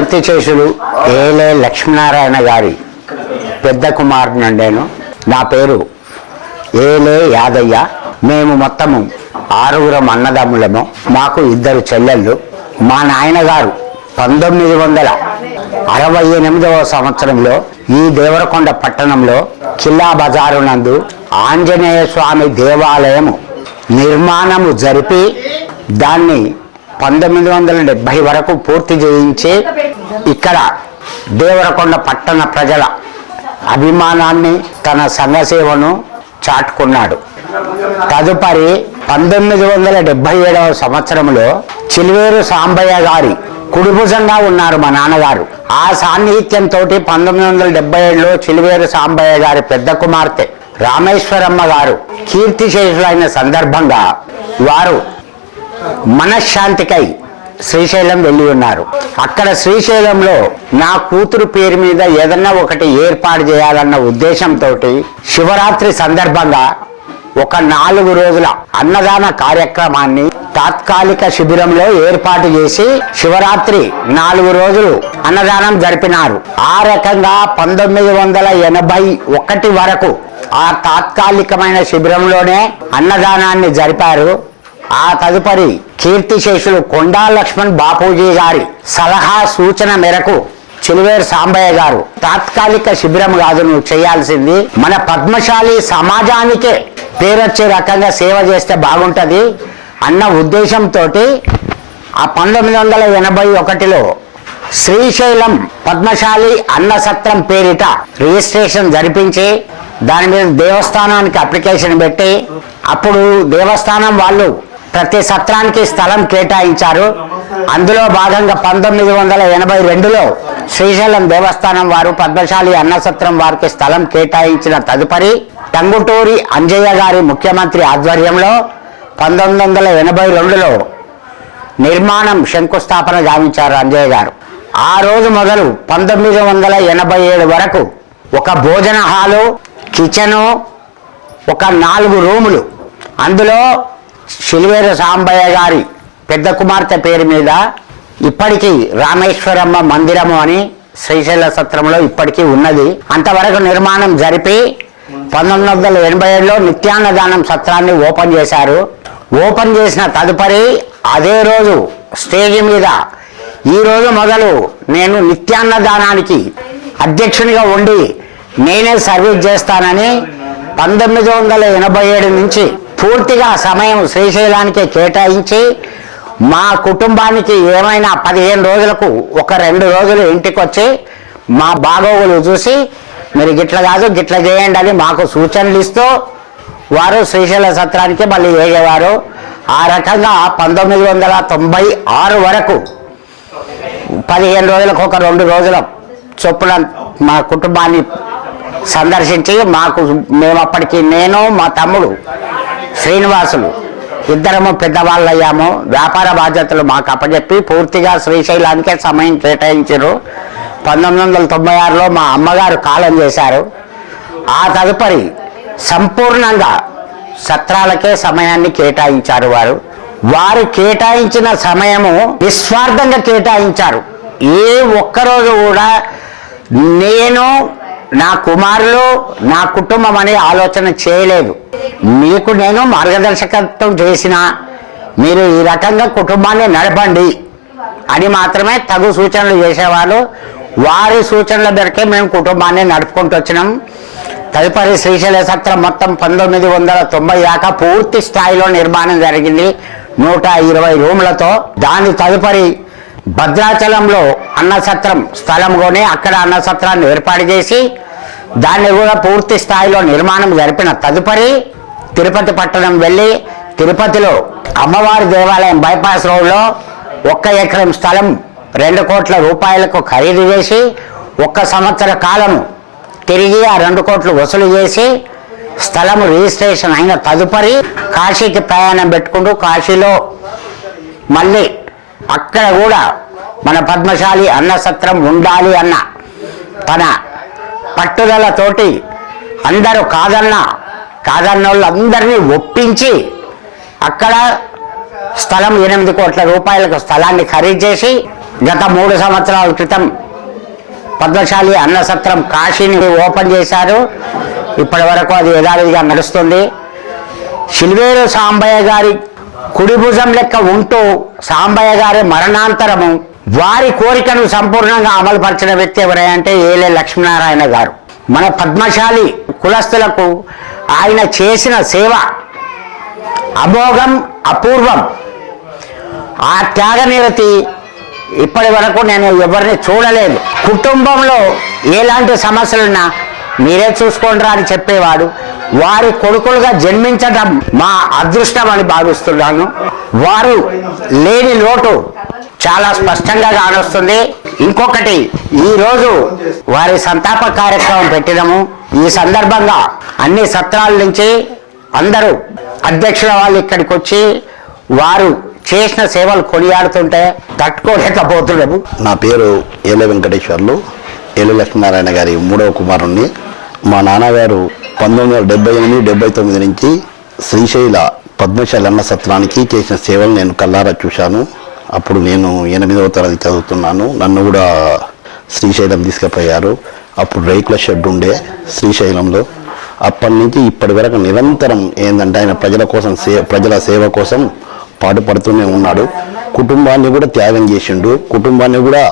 కీర్తిశేషులు ఏలే లక్ష్మీనారాయణ గారి పెద్ద కుమారుడు నేను నా పేరు ఏలే యాదయ్య. మేము మొత్తము ఆరుగురం అన్నదమ్ములము. మాకు ఇద్దరు చెల్లెళ్ళు. మా నాయనగారు పంతొమ్మిది వందల అరవై ఎనిమిదవ సంవత్సరంలో ఈ దేవరకొండ పట్టణంలో కిల్లా బజారు నందు ఆంజనేయ స్వామి దేవాలయము నిర్మాణము జరిపి దాన్ని పంతొమ్మిది వందల డెబ్బై వరకు పూర్తి చేయించి ఇక్కడ దేవరకొండ పట్టణ ప్రజల అభిమానాన్ని తన సంఘసేవను చాటుకున్నాడు. తదుపరి పంతొమ్మిది వందల డెబ్బై ఏడవ సంవత్సరంలో చిలువేరు సాంబయ్య గారి కుడిభుజంగా ఉన్నారు మా నాన్నగారు. ఆ సాన్నిహిత్యంతో పంతొమ్మిది వందల డెబ్బై ఏడులో చిలువేరు సాంబయ్య గారి పెద్ద కుమార్తె రామేశ్వరమ్మ గారు కీర్తిశేషులైన సందర్భంగా వారు మనశ్శాంతికై శ్రీశైలం వెళ్ళి ఉన్నారు. అక్కడ శ్రీశైలంలో నా కూతురు పేరు మీద ఏదన్నా ఒకటి ఏర్పాటు చేయాలన్న ఉద్దేశంతో శివరాత్రి సందర్భంగా ఒక నాలుగు రోజుల అన్నదాన కార్యక్రమాన్ని తాత్కాలిక శిబిరంలో ఏర్పాటు చేసి శివరాత్రి నాలుగు రోజులు అన్నదానం జరిపినారు. ఆ రకంగా పంతొమ్మిది వందల ఎనభై ఒకటి వరకు ఆ తాత్కాలికమైన శిబిరంలోనే అన్నదానాన్ని జరిపారు. ఆ తదుపరి కీర్తిశేషులు కొండా లక్ష్మణ్ బాపూజీ గారి సలహా సూచన మేరకు చిలువేరు సాంబయ్య గారు తాత్కాలిక శిబిరం కాదు నువ్వు చేయాల్సింది. మన పద్మశాలి సమాజానికే పేరొచ్చే రకంగా సేవ చేస్తే బాగుంటుంది అన్న ఉద్దేశంతో ఆ పంతొమ్మిది వందల ఎనభై ఒకటిలో శ్రీశైలం పద్మశాలి అన్న సత్రం పేరిట రిజిస్ట్రేషన్ జరిపించి దాని మీద దేవస్థానానికి అప్లికేషన్ పెట్టి అప్పుడు దేవస్థానం వాళ్ళు ప్రతి సత్రానికి స్థలం కేటాయించారు. అందులో భాగంగా పంతొమ్మిది వందల ఎనభై రెండులో శ్రీశైలం దేవస్థానం వారు పద్మశాలి అన్న సత్రం వారికి స్థలం కేటాయించిన తదుపరి టంగుటూరి అంజయ్య గారి ముఖ్యమంత్రి ఆధ్వర్యంలో పంతొమ్మిది వందల ఎనభై రెండులో నిర్మాణం శంకుస్థాపన గావించారు అంజయ్య గారు. ఆ రోజు మొదలు పంతొమ్మిది వందల ఎనభై ఏడు వరకు ఒక భోజన హాలు కిచెను ఒక నాలుగు రూములు. అందులో సిలివేర సాంబయ్య గారి పెద్ద కుమార్తె పేరు మీద ఇప్పటికీ రామేశ్వరమ్మ మందిరము అని శ్రీశైల సత్రంలో ఇప్పటికీ ఉన్నది. అంతవరకు నిర్మాణం జరిపి పంతొమ్మిది వందల ఎనభై ఏడులో నిత్యాన్నదానం సత్రాన్ని ఓపెన్ చేశారు. ఓపెన్ చేసిన తదుపరి అదే రోజు స్టేజ్ మీద ఈ రోజు మొదలు నేను నిత్యాన్నదానానికి అధ్యక్షునిగా ఉండి నేనే సర్వీస్ చేస్తానని పంతొమ్మిది వందల ఎనభై ఏడు నుంచి పూర్తిగా సమయం శ్రీశైలానికి కేటాయించి మా కుటుంబానికి ఏమైనా పదిహేను రోజులకు ఒక రెండు రోజులు ఇంటికి వచ్చి మా బాగోగులు చూసి మీరు గిట్ల కాదు గిట్ల చేయండి అని మాకు సూచనలు ఇస్తూ వారు శ్రీశైల సత్రానికి మళ్ళీ వేగేవారు. ఆ రకంగా పంతొమ్మిది వందల తొంభై ఆరు వరకు పదిహేను రోజులకు ఒక రెండు రోజుల చొప్పున మా కుటుంబాన్ని సందర్శించి మాకు మేము అప్పటికి నేను మా తమ్ముడు శ్రీనివాసులు. ఇద్దరము పెద్దవాళ్ళయ్యాము. వ్యాపార బాధ్యతలు మాకు అప్పచెప్పి పూర్తిగా శ్రీశైలానికే సమయం కేటాయించారు పంతొమ్మిది వందల తొంభై ఆరులో మా అమ్మగారు కాలం చేశారు. ఆ తదుపరి సంపూర్ణంగా సత్రాలకే సమయాన్ని కేటాయించారు వారు. వారు కేటాయించిన సమయము నిస్వార్థంగా కేటాయించారు. ఏ ఒక్కరోజు కూడా నేను నా కుమారులు నా కుటుంబం అనే ఆలోచన చేయలేదు. మీకు నేను మార్గదర్శకత్వం చేసిన మీరు ఈ రకంగా కుటుంబాన్ని నడపండి అని మాత్రమే తగు సూచనలు చేసేవాళ్ళు. వారి సూచనల మేరకే మేము కుటుంబాన్ని నడుపుకుంటూ వచ్చినాం. తదుపరి శ్రీశైల సత్రం మొత్తం పంతొమ్మిది వందల తొంభై దాకా పూర్తి స్థాయిలో నిర్మాణం జరిగింది. నూట ఇరవై రూములతో దాని తదుపరి భద్రాచలంలో అన్నసత్రం స్థలంలోనే అక్కడ అన్నసత్రాన్ని ఏర్పాటు చేసి దాన్ని కూడా పూర్తి స్థాయిలో నిర్మాణం జరిపిన తదుపరి తిరుపతి పట్టణం వెళ్ళి తిరుపతిలో అమ్మవారి దేవాలయం బైపాస్ రోడ్లో ఒక్క ఎకరం స్థలం రెండు కోట్ల రూపాయలకు ఖరీదు చేసి ఒక్క సంవత్సర కాలం తిరిగి ఆ రెండు కోట్లు వసూలు చేసి స్థలం రిజిస్ట్రేషన్ అయిన తదుపరి కాశీకి ప్రయాణం పెట్టుకుంటూ కాశీలో మళ్ళీ అక్కడ కూడా మన పద్మశాలి అన్న సత్రం ఉండాలి అన్న తన పట్టుదలతోటి అందరూ కాదన్న కాదన్న వాళ్ళందరినీ ఒప్పించి అక్కడ స్థలం ఎనిమిది కోట్ల రూపాయలకు స్థలాన్ని ఖరీదు చేసి గత మూడు సంవత్సరాల క్రితం పద్మశాలి అన్న సత్రం కాశీని ఓపెన్ చేశారు. ఇప్పటి వరకు అది యథావిధిగా నడుస్తుంది. శిల్వేరు సాంబయ్య గారి కుడిభుజం లెక్క ఉంటూ సాంబయ్య గారి మరణాంతరము వారి కోరికను సంపూర్ణంగా అమలుపరిచిన వ్యక్తి ఎవరంటే ఏలే లక్ష్మీనారాయణ గారు. మన పద్మశాలి కులస్తులకు ఆయన చేసిన సేవ అమోఘం అపూర్వం. ఆ త్యాగనిరతి ఇప్పటి వరకు నేను ఎవరిని చూడలేదు. కుటుంబంలో ఎలాంటి సమస్యలున్నా మీరే చూసుకోండిరా అని చెప్పేవాడు. వారి కొడుకులుగా జన్మించడం మా అదృష్టం అని భావిస్తున్నాను. వారు లేని లోటు చాలా స్పష్టంగా కానొస్తుంది. ఇంకొకటి ఈరోజు వారి సంతాప కార్యక్రమం పెట్టినము ఈ సందర్భంగా అన్ని సత్రాల నుంచి అందరూ అధ్యక్షుల వాళ్ళు ఇక్కడికి వచ్చి వారు చేసిన సేవలు కొనియాడుతుంటే తట్టుకోలేకపోతున్నాము. నా పేరు ఏలే వెంకటేశ్వర్లు. ఏలే లక్ష్మీనారాయణ గారి మూడవ కుమారుణ్ణి. మా నాన్నగారు పంతొమ్మిది వందల డెబ్బై ఎనిమిది డెబ్బై తొమ్మిది నుంచి శ్రీశైల పద్మశాలి అన్న సత్రానికి చేసిన సేవలు నేను కల్లారా చూశాను. అప్పుడు నేను ఎనిమిదవ తరగతి చదువుతున్నాను. నన్ను కూడా శ్రీశైలం తీసుకుపోయారు. అప్పుడు రేకుల షెడ్ ఉండే శ్రీశైలంలో. అప్పటి నుంచి ఇప్పటి వరకు నిరంతరం ఏంటంటే ఆయన ప్రజల కోసం సే ప్రజల సేవ కోసం పాటుపడుతూనే ఉన్నాడు. కుటుంబాన్ని కూడా త్యాగం చేసిండు. కుటుంబాన్ని కూడా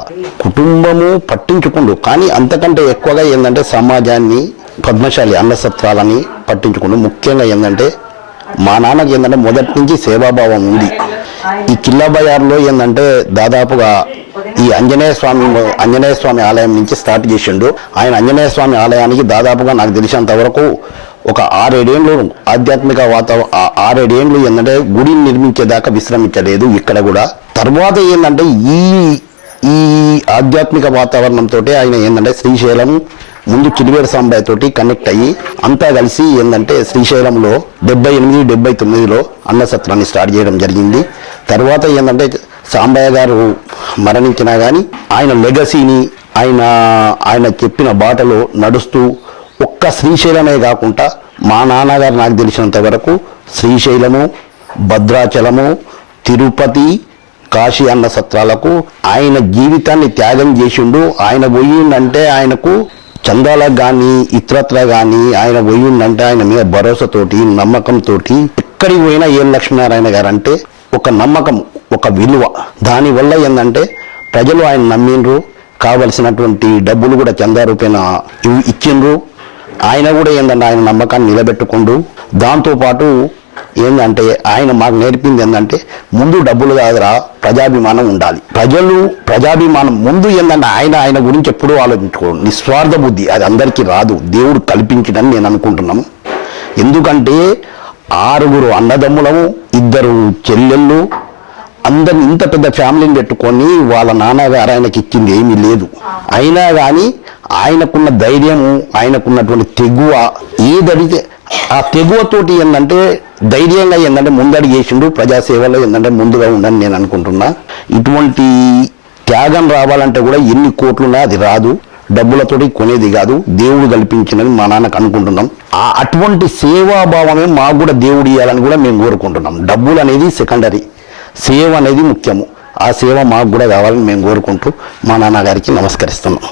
కుటుంబము పట్టించుకుండు. కానీ అంతకంటే ఎక్కువగా ఏంటంటే సమాజాన్ని పద్మశాలి అన్నసత్రాలని పట్టించుకుండు. ముఖ్యంగా ఏంటంటే మా నాన్నకి ఏంటంటే మొదటి నుంచి సేవాభావం ఉంది. ఈ కిల్లా బజార్లో ఏంటంటే దాదాపుగా ఈ ఆంజనేయ స్వామి ఆంజనేయ స్వామి ఆలయం నుంచి స్టార్ట్ చేసిండు. ఆయన ఆంజనేయ స్వామి ఆలయానికి దాదాపుగా నాకు తెలిసినంత వరకు ఒక ఆరేడేండ్లు ఆధ్యాత్మిక వాతావరణ ఆరేడేండ్లు ఏంటంటే గుడిని నిర్మించేదాకా విశ్రమించలేదు. ఇక్కడ కూడా తర్వాత ఏంటంటే ఈ ఈ ఆధ్యాత్మిక వాతావరణంతో ఆయన ఏంటంటే శ్రీశైలం ముందు చిరువేడు సాంబాయి తోటి కనెక్ట్ అయ్యి అంతా కలిసి ఏంటంటే శ్రీశైలంలో డెబ్బై ఎనిమిది డెబ్బై తొమ్మిదిలో అన్న సత్రాన్ని స్టార్ట్ చేయడం జరిగింది. తర్వాత ఏంటంటే సాంబయ్య గారు మరణించినా కానీ ఆయన లెగసీని ఆయన ఆయన చెప్పిన బాటలో నడుస్తూ ఒక్క శ్రీశైలమే కాకుండా మా నాన్నగారు నాకు తెలిసినంత వరకు శ్రీశైలము భద్రాచలము తిరుపతి కాశీ అన్న సత్రాలకు ఆయన జీవితాన్ని త్యాగం చేసిండు. ఆయన పోయిండంటే ఆయనకు చందాలకు కానీ ఇతరత్ర కానీ ఆయన పోయిండంటే ఆయన మీద భరోసాతోటి నమ్మకంతో ఎక్కడికి పోయినా ఏం లక్ష్మీనారాయణ గారు అంటే ఒక నమ్మకం ఒక విలువ. దానివల్ల ఏంటంటే ప్రజలు ఆయన నమ్మిండ్రు. కావలసినటువంటి డబ్బులు కూడా చందారూపేణ ఇచ్చిండ్రు. ఆయన కూడా ఏంటంటే ఆయన నమ్మకాన్ని నిలబెట్టుకుండు దాంతోపాటు ఏంటంటే ఆయన మాకు నేర్పింది ఏంటంటే ముందు డబ్బులు కాదురా ప్రజాభిమానం ఉండాలి. ప్రజలు ప్రజాభిమానం ముందు ఏంటంటే ఆయన ఆయన గురించి ఎప్పుడూ ఆలోచించుకోండి నిస్వార్థ బుద్ధి అది అందరికీ రాదు. దేవుడు కల్పించడని నేను అనుకుంటున్నాను. ఎందుకంటే ఆరుగురు అన్నదమ్ములము ఇద్దరు చెల్లెళ్ళు అందరిని ఇంత పెద్ద ఫ్యామిలీని పెట్టుకొని వాళ్ళ నాన్నగారు ఆయనకి ఇచ్చింది ఏమీ లేదు. అయినా కానీ ఆయనకున్న ధైర్యము ఆయనకున్నటువంటి తెగువ ఏదడితే ఆ తెగువతోటి ఏంటంటే ధైర్యంగా ఏంటంటే ముందడి చేసిండు ప్రజాసేవలో ఏంటంటే ముందుగా ఉండని నేను అనుకుంటున్నా. ఇటువంటి త్యాగం రావాలంటే కూడా ఎన్ని కోట్లున్నా అది రాదు. డబ్బులతోటి కొనేది కాదు. దేవుడు కల్పించినది మా నాన్నకు అనుకుంటున్నాం. ఆ అటువంటి సేవాభావమే మాకు కూడా దేవుడు ఇవ్వాలని కూడా మేము కోరుకుంటున్నాం. డబ్బులు అనేది సెకండరీ. సేవ అనేది ముఖ్యము. ఆ సేవ మాకు కూడా కావాలని మేము కోరుకుంటూ మా నాన్నగారికి నమస్కరిస్తున్నాం.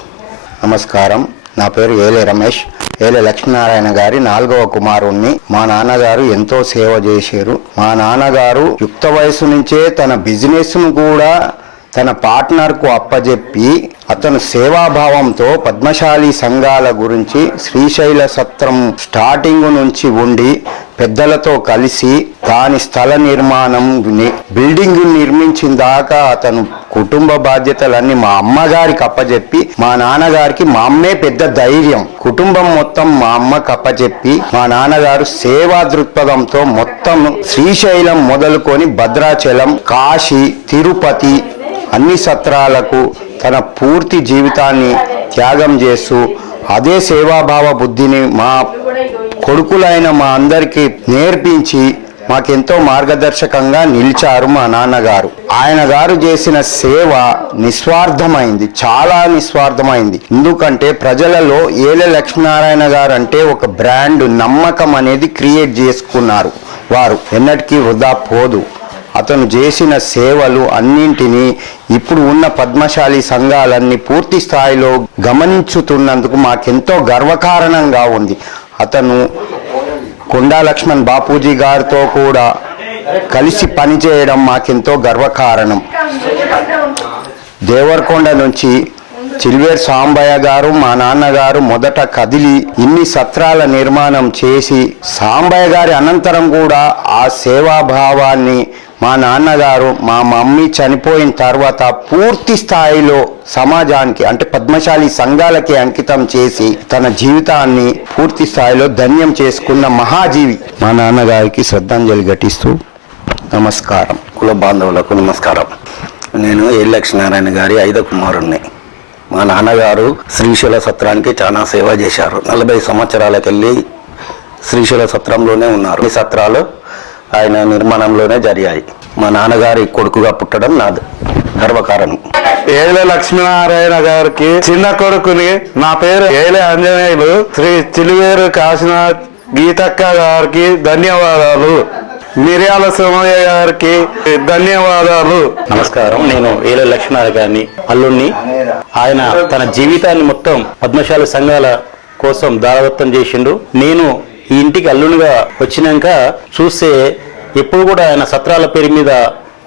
నమస్కారం. నా పేరు ఏలే రమేష్. ఏలే లక్ష్మీనారాయణ గారి నాలుగవ కుమారుణ్ణి. మా నాన్నగారు ఎంతో సేవ చేశారు. మా నాన్నగారు యుక్త వయసు నుంచే తన బిజినెస్ను కూడా తన పార్ట్నర్కు అప్పజెప్పి అతను సేవాభావంతో పద్మశాలి సంఘాల గురించి శ్రీశైల సత్రం స్టార్టింగ్ నుంచి ఉండి పెద్దలతో కలిసి దాని స్థల నిర్మాణం ని- బిల్డింగ్ నిర్మించిన దాకా అతను కుటుంబ బాధ్యతలన్నీ మా అమ్మగారికి అప్పచెప్పి మా నాన్నగారికి మా అమ్మే పెద్ద ధైర్యం. కుటుంబం మొత్తం మా అమ్మకి అప్పచెప్పి మా నాన్నగారు సేవా దృక్పథంతో మొత్తం శ్రీశైలం మొదలుకొని భద్రాచలం కాశీ తిరుపతి అన్ని సత్రాలకు తన పూర్తి జీవితాన్ని త్యాగం చేస్తూ అదే సేవాభావ బుద్ధిని మా కొడుకులైన మా అందరికీ నేర్పించి మాకెంతో మార్గదర్శకంగా నిలిచారు మా నాన్నగారు. ఆయన గారు చేసిన సేవ నిస్వార్థమైంది చాలా నిస్వార్థమైంది. ఎందుకంటే ప్రజలలో ఏల లక్ష్మీనారాయణ గారు అంటే ఒక బ్రాండ్ నమ్మకం అనేది క్రియేట్ చేసుకున్నారు వారు. ఎన్నటికీ వృధా పోదు. అతను చేసిన సేవలు అన్నింటినీ ఇప్పుడు ఉన్న పద్మశాలి సంఘాలన్నీ పూర్తి స్థాయిలో గమనించుతున్నందుకు మాకెంతో గర్వకారణంగా ఉంది. అతను కొండా లక్ష్మణ్ బాపూజీ గారితో కూడా కలిసి పనిచేయడం మాకెంతో గర్వకారణం. దేవరకొండ నుంచి చిల్వేర్ సాంబయ్య గారు మా నాన్నగారు మొదట కదిలి ఇన్ని సత్రాల నిర్మాణం చేసి సాంబయ్య గారి అనంతరం కూడా ఆ సేవాభావాన్ని మా నాన్నగారు మా మమ్మీ చనిపోయిన తర్వాత పూర్తి స్థాయిలో సమాజానికి అంటే పద్మశాలి సంఘాలకి అంకితం చేసి తన జీవితాన్ని పూర్తి స్థాయిలో ధన్యం చేసుకున్న మహాజీవి మా నాన్నగారికి శ్రద్ధాంజలి ఘటిస్తూ నమస్కారం. కుల బాంధవులకు నమస్కారం. నేను ఏ లక్ష్మీనారాయణ గారి ఐదో కుమారుణ్ణి. మా నాన్నగారు శ్రీశైల సత్రానికి చాలా సేవ చేశారు. నలభై సంవత్సరాలకెళ్ళి శ్రీశైల సత్రంలోనే ఉన్నారు. ఈ సత్రాలు ఆయన నిర్మాణంలోనే జరిగాయి. మా నాన్నగారి కొడుకుగా పుట్టడం నాది. గర్వకారణం. ఏలే లక్ష్మీనారాయణ గారికి చిన్న కొడుకుని నా పేరు ఏలే ఆంజనేయులు. శ్రీ చిలువేరు కాశీనాథ్ గీతక్క గారికి ధన్యవాదాలు. మిర్యాల సోమయ్య గారికి ధన్యవాదాలు. నమస్కారం. నేను ఏల లక్ష్మణారావు గారిని అల్లుణ్ణి. ఆయన తన జీవితాన్ని మొత్తం పద్మశాల సంఘాల కోసం దారదత్తం చేసిండు. నేను ఈ ఇంటికి అల్లునిగా వచ్చినాక చూస్తే ఎప్పుడు కూడా ఆయన సత్రాల పేరు మీద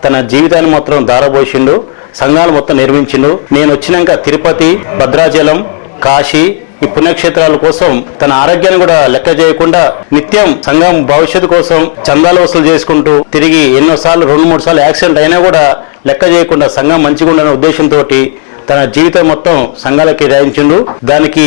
తన జీవితాన్ని మాత్రం దారబోసిండు సంఘాలు మొత్తం నిర్మించిండు. నేను వచ్చినాక తిరుపతి భద్రాచలం కాశీ ఈ పుణ్యక్షేత్రాల కోసం తన ఆరోగ్యాన్ని కూడా లెక్క చేయకుండా నిత్యం సంఘం భవిష్యత్తు కోసం చందాలు వసూలు చేసుకుంటూ తిరిగి ఎన్నోసార్లు రెండు మూడు సార్లు యాక్సిడెంట్ అయినా కూడా లెక్క చేయకుండా సంఘం మంచిగా ఉండాలనే ఉద్దేశంతో తన జీవితం మొత్తం సంఘాలకి రాయించిండు. దానికి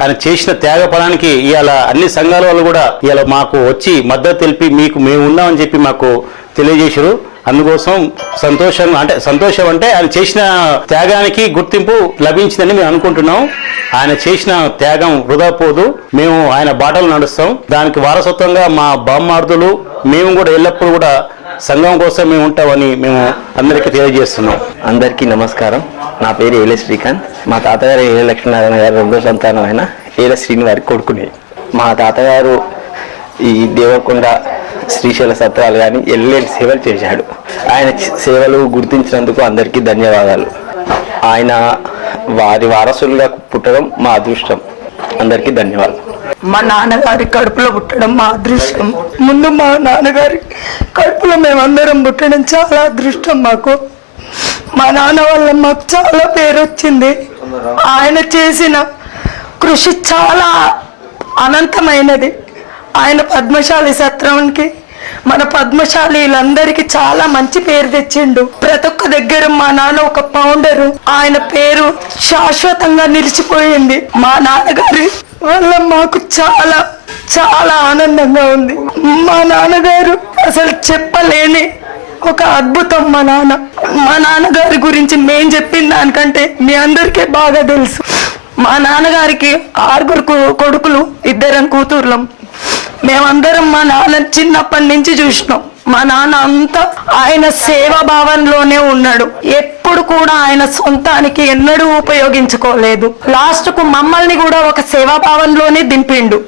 ఆయన చేసిన త్యాగపడానికి ఇవాళ అన్ని సంఘాల వాళ్ళు కూడా ఇవాళ మాకు వచ్చి మద్దతు తెలిపి మీకు మేము ఉన్నామని చెప్పి మాకు తెలియజేశారు అందుకోసం సంతోషం అంటే సంతోషం అంటే ఆయన చేసిన త్యాగానికి గుర్తింపు లభించిందని మేము అనుకుంటున్నాం. ఆయన చేసిన త్యాగం వృధా పోదు. మేము ఆయన బాటలు నడుస్తాం. దానికి వారసత్వంగా మా బామ్మార్దులు మేము కూడా ఎల్లప్పుడూ కూడా సంఘం కోసం మేము ఉంటామని మేము అందరికీ తెలియజేస్తున్నాం. అందరికీ నమస్కారం. నా పేరు ఏలే శ్రీకాంత్. మా తాతగారు ఏలే లక్ష్మీనారాయణ గారు రెండో సంతానం అయిన ఏల శ్రీని వారి కొడుకుని. మా తాతగారు ఈ దేవరకొండ శ్రీశైల సత్రాలు కానీ ఎల్లేని సేవలు చేశాడు. ఆయన సేవలు గుర్తించినందుకు అందరికీ ధన్యవాదాలు. ఆయన వారి వారసులుగా పుట్టడం మా అదృష్టం. అందరికీ ధన్యవాదాలు. మా నాన్నగారి కడుపులో పుట్టడం మా అదృష్టం. ముందు మా నాన్నగారి కడుపులో మేమందరం పుట్టడం చాలా అదృష్టం మాకు. మా నాన్న వల్ల మాకు చాలా పేరు వచ్చింది. ఆయన చేసిన కృషి చాలా అనంతమైనది. ఆయన పద్మశాలి సత్రానికి. మన పద్మశాలీలందరికీ చాలా మంచి పేరు తెచ్చిండు. ప్రతి ఒక్క దగ్గర మా నాన్న ఒక పౌండరు ఆయన పేరు శాశ్వతంగా నిలిచిపోయింది. మా నాన్నగారి వల్ల మాకు చాలా చాలా ఆనందంగా ఉంది. మా నాన్నగారు అసలు చెప్పలేని ఒక అద్భుతం మా నాన్న. మా నాన్నగారి గురించి మేం చెప్పిన దానికంటే మీ అందరికీ బాగా తెలుసు. మా నాన్నగారికి ఆరుగురు కొడుకులు ఇద్దరం కూతుర్లం. మేమందరం మా నాన్న చిన్నప్పటి నుంచి చూసినాం. మా నాన్న అంతా ఆయన సేవా భావంలోనే ఉన్నాడు. ఎప్పుడు కూడా ఆయన సొంతానికి ఎన్నడూ ఉపయోగించుకోలేదు. లాస్ట్కు మమ్మల్ని కూడా ఒక సేవా భావంలోనే దింపిండు.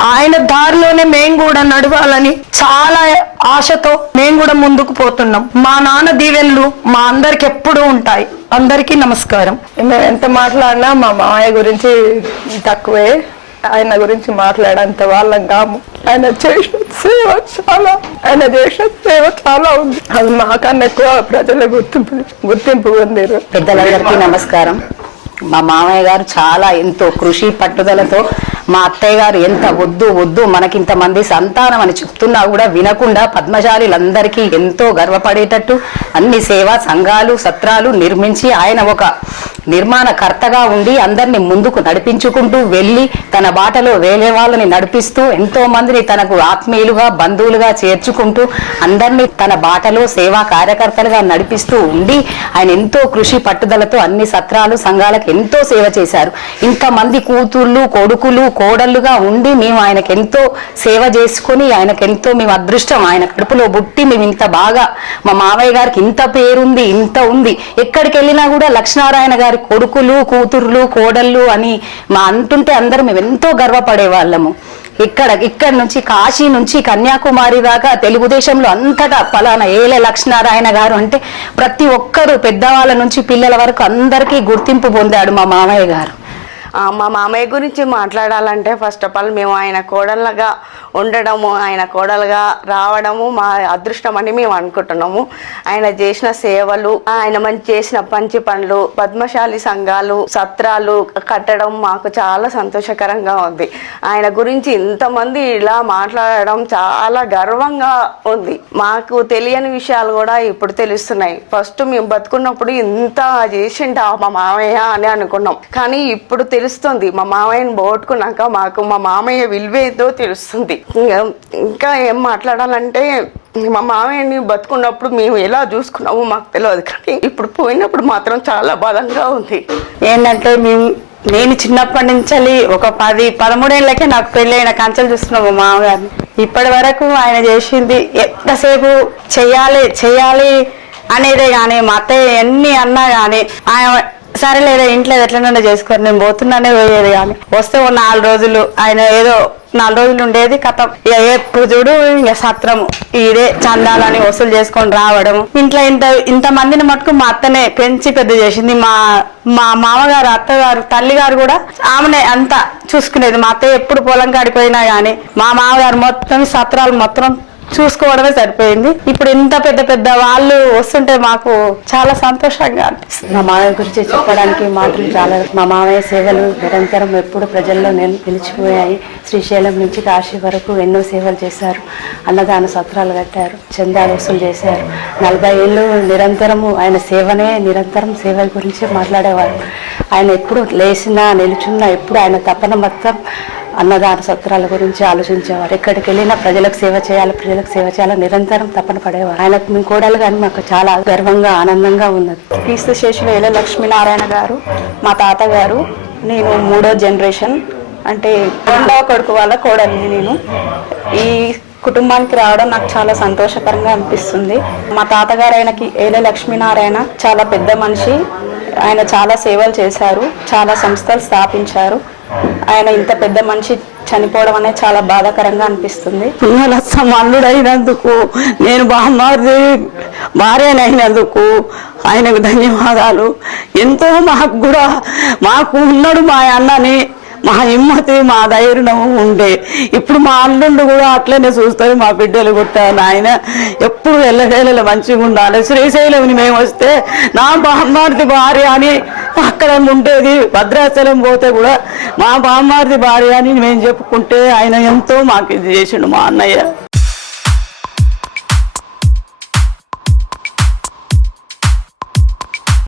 ఆయన దారిలోనే మేం కూడా నడవాలని చాలా ఆశతో మేం కూడా ముందుకు పోతున్నాం. మా నాన్న దీవెన్లు మా అందరికి ఎప్పుడూ ఉంటాయి. అందరికీ నమస్కారం. మేము ఎంత మాట్లాడినా మా మామయ్య గురించి తక్కువే. ఆయన గురించి మాట్లాడేంత వాళ్ళం కాము. ఆయన చేసిన సేవ చాలా ఆయన చేసిన సేవ చాలా ఉంది. అది మాకన్నా ఎక్కువ ప్రజల గుర్తింపు గుర్తింపు పొందారు పెద్దలందరికీ నమస్కారం. మా మామయ్య గారు చాలా ఎంతో కృషి పట్టుదలతో మా అత్తయ్య గారు ఎంత వద్దు వద్దు మనకింతమంది సంతానం అని చెప్తున్నా కూడా వినకుండా పద్మశాలీలందరికీ ఎంతో గర్వపడేటట్టు అన్ని సేవా సంఘాలు సత్రాలు నిర్మించి ఆయన ఒక నిర్మాణకర్తగా ఉండి అందరిని ముందుకు నడిపించుకుంటూ వెళ్ళి తన బాటలో వేరే వాళ్ళని నడిపిస్తూ ఎంతో మందిని తనకు ఆత్మీయులుగా బంధువులుగా చేర్చుకుంటూ అందరినీ తన బాటలో సేవా కార్యకర్తలుగా నడిపిస్తూ ఉండి ఆయన ఎంతో కృషి పట్టుదలతో అన్ని సత్రాలు సంఘాలకు ఎంతో సేవ చేశారు. ఇంతమంది కూతుర్లు కొడుకులు కోడళ్ళుగా ఉండి మేము ఆయనకు ఎంతో సేవ చేసుకొని ఆయనకు ఎంతో మేము అదృష్టం ఆయన కడుపులో బుట్టి మేము ఇంత బాగా మా మావయ్య గారికి ఇంత పేరుంది ఇంత ఉంది. ఎక్కడికి వెళ్ళినా కూడా లక్ష్మీనారాయణ గారి కొడుకులు కూతుర్లు కోడళ్ళు అని మా అంటుంటే అందరూ మేము ఎంతో గర్వపడే వాళ్ళము ఇక్కడ ఇక్కడ నుంచి కాశీ నుంచి కన్యాకుమారి దాకా తెలుగుదేశంలో అంతటా పలానా ఏల లక్ష్మీనారాయణ గారు అంటే ప్రతి ఒక్కరూ పెద్దవాళ్ళ నుంచి పిల్లల వరకు అందరికీ గుర్తింపు పొందాడు మా మామయ్య గారు. మా మామయ్య గురించి మాట్లాడాలంటే ఫస్ట్ ఆఫ్ ఆల్ మేము ఆయన కోడళ్ళగా ఉండడము ఆయన కోడలుగా రావడము మా అదృష్టం అని మేము అనుకుంటున్నాము. ఆయన చేసిన సేవలు ఆయన మంచి చేసిన మంచి పనులు పద్మశాలి సంఘాలు సత్రాలు కట్టడం మాకు చాలా సంతోషకరంగా ఉంది. ఆయన గురించి ఇంతమంది ఇలా మాట్లాడడం చాలా గర్వంగా ఉంది. మాకు తెలియని విషయాలు కూడా ఇప్పుడు తెలుస్తున్నాయి. ఫస్ట్ మేము బతుకున్నప్పుడు ఇంత చేసిండా మా మామయ్య అని అనుకున్నాం. కానీ ఇప్పుడు తెలుస్తుంది మా మామయ్యని పోగొట్టుకున్నాక మాకు మా మామయ్య విలువేదో తెలుస్తుంది. ఇంకా ఇంకా ఏం మాట్లాడాలంటే మా మామయ్యని బతుకున్నప్పుడు మేము ఎలా చూసుకున్నామో మాకు తెలియదు కానీ ఇప్పుడు పోయినప్పుడు మాత్రం చాలా బలంగా ఉంది. ఏంటంటే మేము నేను చిన్నప్పటి నుంచి ఒక పది పదమూడేళ్ళకే నాకు పెళ్ళైన కంచెలు చూస్తున్నాము మా మామగారిని. ఇప్పటి వరకు ఆయన చేసింది ఎంతసేపు చెయ్యాలి చెయ్యాలి అనేదే కానీ మా అత్తయ్య ఎన్ని అన్నా కానీ ఆయన సరే లేదా ఇంట్లో ఎట్లనైనా చేసుకోరు నేను పోతున్నానే పోయేది కానీ. వస్తే ఓ నాలుగు రోజులు ఆయన ఏదో నాలుగు రోజులు ఉండేది కథం. ఇక ఎప్పుడు చూడు ఇక సత్రము ఇదే చందాలని వసూలు చేసుకొని రావడం ఇంట్లో ఇంత ఇంత మందిని మటుకు మా అత్తనే పెంచి పెద్ద చేసింది. మా మా మామగారు అత్తగారు తల్లిగారు కూడా ఆమెనే అంతా చూసుకునేది. మా అత్తయ్య ఎప్పుడు పొలం కాడిపోయినా గానీ మా మామగారు మొత్తం సత్రాలు మొత్తం చూసుకోవడమే సరిపోయింది. ఇప్పుడు ఇంత పెద్ద పెద్ద వాళ్ళు వస్తుంటే మాకు చాలా సంతోషంగా అనిపిస్తుంది. మా మామయ్య గురించి చెప్పడానికి మాటలు చాలా మా మామయ్య సేవలు నిరంతరం ఎప్పుడు ప్రజల్లో నిలిచిపోయాయి. శ్రీశైలం నుంచి కాశీ వరకు ఎన్నో సేవలు చేశారు. అన్నదాన సత్రాలు కట్టారు. చందాలు వసూలు చేశారు. నలభై ఏళ్ళు నిరంతరము ఆయన సేవనే నిరంతరం సేవ గురించి మాట్లాడేవారు. ఆయన ఎప్పుడు లేచినా నిలుచున్నా ఎప్పుడు ఆయన తపన మొత్తం అన్నదాన సత్రాల గురించి ఆలోచించేవారు. ఎక్కడికి వెళ్ళినా ప్రజలకు సేవ చేయాలి ప్రజలకు సేవ చేయాలని నిరంతరం తపన పడేవారు. ఆయనకు మేము కోడలు కానీ మాకు చాలా గర్వంగా ఆనందంగా ఉన్నది. క్రీస్తు శేషు వేల లక్ష్మీనారాయణ గారు మా తాతగారు నేను మూడో జనరేషన్. అంటే రెండవ కొడుకు వాళ్ళ కోడలిని నేను. ఈ కుటుంబానికి రావడం నాకు చాలా సంతోషకరంగా అనిపిస్తుంది. మా తాతగారు ఆయనకి ఏలే లక్ష్మీనారాయణ చాలా పెద్ద మనిషి. ఆయన చాలా సేవలు చేశారు చాలా సంస్థలు స్థాపించారు. ఆయన ఇంత పెద్ద మనిషి చనిపోవడం అనేది చాలా బాధాకరంగా అనిపిస్తుంది. అయినందుకు నేను బామ్మారి భార్యనైనందుకు ఆయనకు ధన్యవాదాలు. ఎంతో మాకు కూడా మాకు ఉన్నాడు మా అన్నని మా హిమ్మతి మా ధైర్యం ఉండే. ఇప్పుడు మా అల్లుండు కూడా అట్లనే చూస్తారు మా బిడ్డలు గుట్ట నాయన ఎప్పుడు ఎల్లవేళలు మంచిగా ఉండాలి. శ్రీశైలంని మేము వస్తే నా బామ్మార్ది భార్య అని అక్కడ ఉండేది. భద్రాచలం పోతే కూడా మా బామ్మార్ది భార్య అని మేము చెప్పుకుంటే ఆయన ఎంతో మాకు ఇది చేసిండు మా అన్నయ్య.